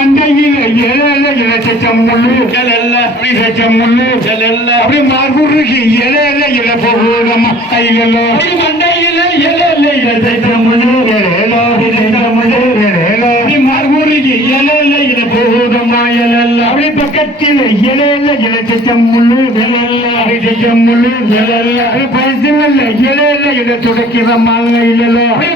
மண்டையில இலையில இலச்சம் முள்ளு ஜலல்ல இலச்சம் முள்ளு ஜலல்ல அப்படி மார்புருக்கு இலையில இல போகுதம்மா கையிலோ அப்படி மண்டையில இலையில இலச்சம் முள்ளு இலையிலோ இலச்சம் முள்ளு இலையிலோ அப்படி மார்புருக்கு இலையில இல போகுதம்மா இலல்ல அப்படி பக்கத்தில் இலையில இலச்சம் முள்ளு இலச்சம் முள்ளு அப்படி பரிசுல இலையில இல துடைக்கிற மாலையிலோ அப்படி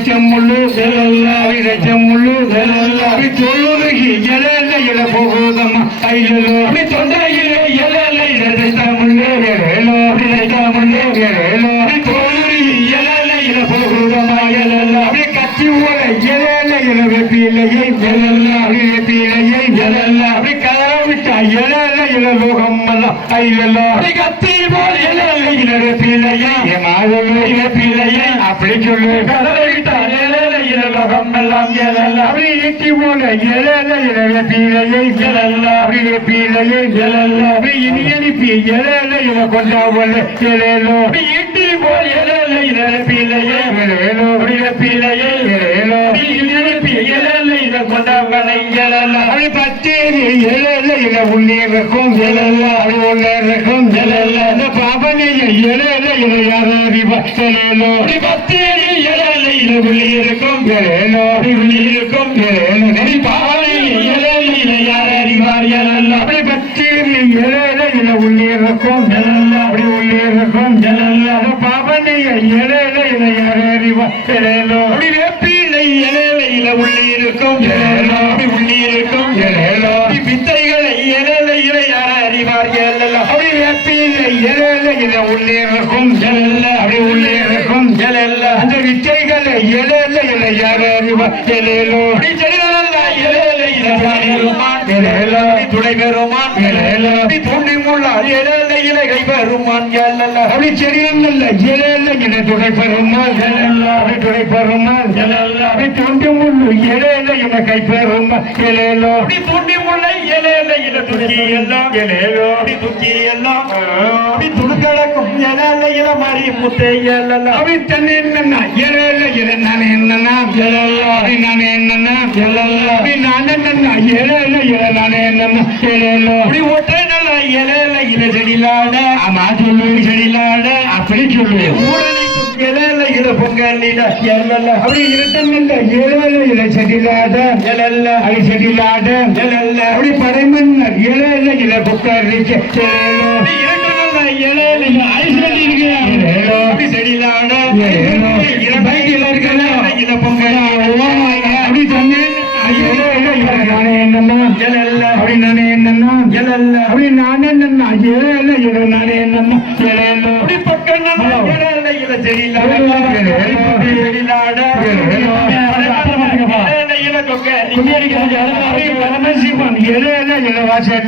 இலையில இலச்சம் முள்ளு ஜலல்ல இலச்சம் முள்ளு அப்படி தொழுதுகி இலையில இல போகுதம்மா. கையிலோ அப்படி தொண்டையில இலையில இலச்சம் முள்ளு இலையிலோ இலச்சம் முள்ளு இலையிலோ அப்படி தோல்வி இலையில இல போகுதம்மா இலல்ல அப்படி கத்தி ஓல இலையில இல இல லோகம் அப்படி கத்தி போல் இலையில இல வெப்பிலையே ஏமாதல்லோ இழப்பிலையே அப்படி சொல்லு. இலையில இல லோகம் எல்லாம் இலல்ல அப்படி ஈட்டி போல இலையில இல வெப்பிலையை அப்படி வெப்பிலையை அப்படி இனி அனுப்பி இலையில இல கொண்டாவல இலையிலோ அப்படி இலையில இல உள்ளே இருக்கும் இலையில உள்ளே இருக்கும் இலையில அந்த பாபனைய இலையில இல யாரோ அறிவா இலையிலோ இல உள்ளி இருக்கும் இலையிலோ அப்படி உள்ளி இருக்கும் இலையிலோ அப்படி அப்படி இல அப்படி அந்த அப்படி வேப்பிலை இல அப்படி யார் அப்படி வேப்பில இலையில இல உள்ளே இருக்கும் இலல்ல அப்படி உள்ளே இருக்கும் இலல்ல அந்த வித்தைகளை அறிவா அப்படி துணை பெருமான். இலையிலோ அப்படி தூண்டி பெருமான். அப்படி இல துணை பெறுமாள் அப்படி துணை பெறுமாள் அப்படி தொண்டு முள்ளு இல கை அப்படி துக்கி எல்லாம் அப்படி துக்கி எல்லாம் அப்படி துணுக்கடக்கும் இலையில இல மாறி முத்தை இலல்ல அப்படி தன்னை என்னன்னா நான் என்னன்னா அப்படி நான் என்னன்னா அப்படி நான் என்னன்னா இலையில இல நான் என்னன்னா இலையிலோ அப்படி ஒற்றை நல்ல இலையில இல செடிலாட. ஆமா சொல்லு செடிலாட. அப்படி சொல்லு. ஊரணிக்கும் இலையில இல பொங்கலிட இலல்ல அப்படி இரட்டமில்ல. இலையில இல செடிலாட இலல்ல அது செடிலாட இலல்ல அப்படி படைமன்னர் இலையில இல நல்ல இலையில இல ஐஸ்வர்யம் இருக்கிறார் இலையிலோ அப்படி செடிலாட இலையிலோ இல பைக்கில் இருக்கல இல பொங்கல் அப்படி சொன்னேன். நானே என்னன்னா இலல்ல அப்படி நானே என்னன்னா இலல்ல அப்படி நான் என்னன்னா இலையில இல. நானே என்னன்னா இலையிலோ அப்படி பக்கம் இலையில இல செடிலாட பரமசிவன் இலையில இல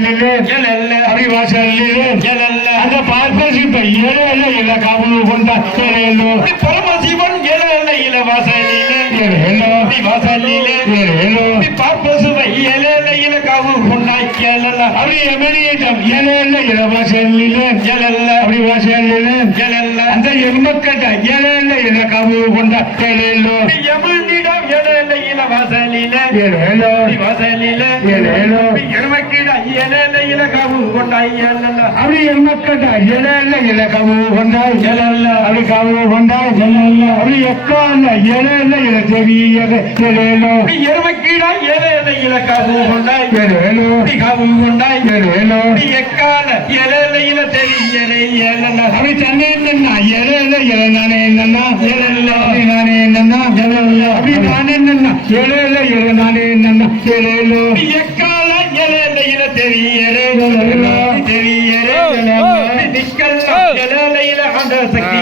இலல்ல அப்படி எமனியிடம் இல வாசல்லிலே இலல்ல அப்படி வாசல்லிலே இலல்ல அந்த எருமக்கட்ட இலையில இல கவுளு கொண்ட இல வாசலிலே அப்படி வாசலிலே அப்படி எருமக்கிட இலையில இல காவு கொண்டாய் அப்படி எருமக்கட்ட இலையில இல கவுளு கொண்டாய் இலல்ல அப்படி கவுளு கொண்டாய் அப்படி எக்கால இலையிலோ அப்படி எருமக்கிட கொண்டாய் கொண்டாய் எக்கால என்னன்னா என்னன்னா அப்படி நானே என்னன்னா இலையில அப்படி நானே என்னன்னா இலையில இல நானே என்னன்னா இலையிலோ அப்படி எக்கால இலையில இல தெரியறே இலையிலோ தெரியறே அப்படி நிக்கல்ல இலையில அந்த சக்தி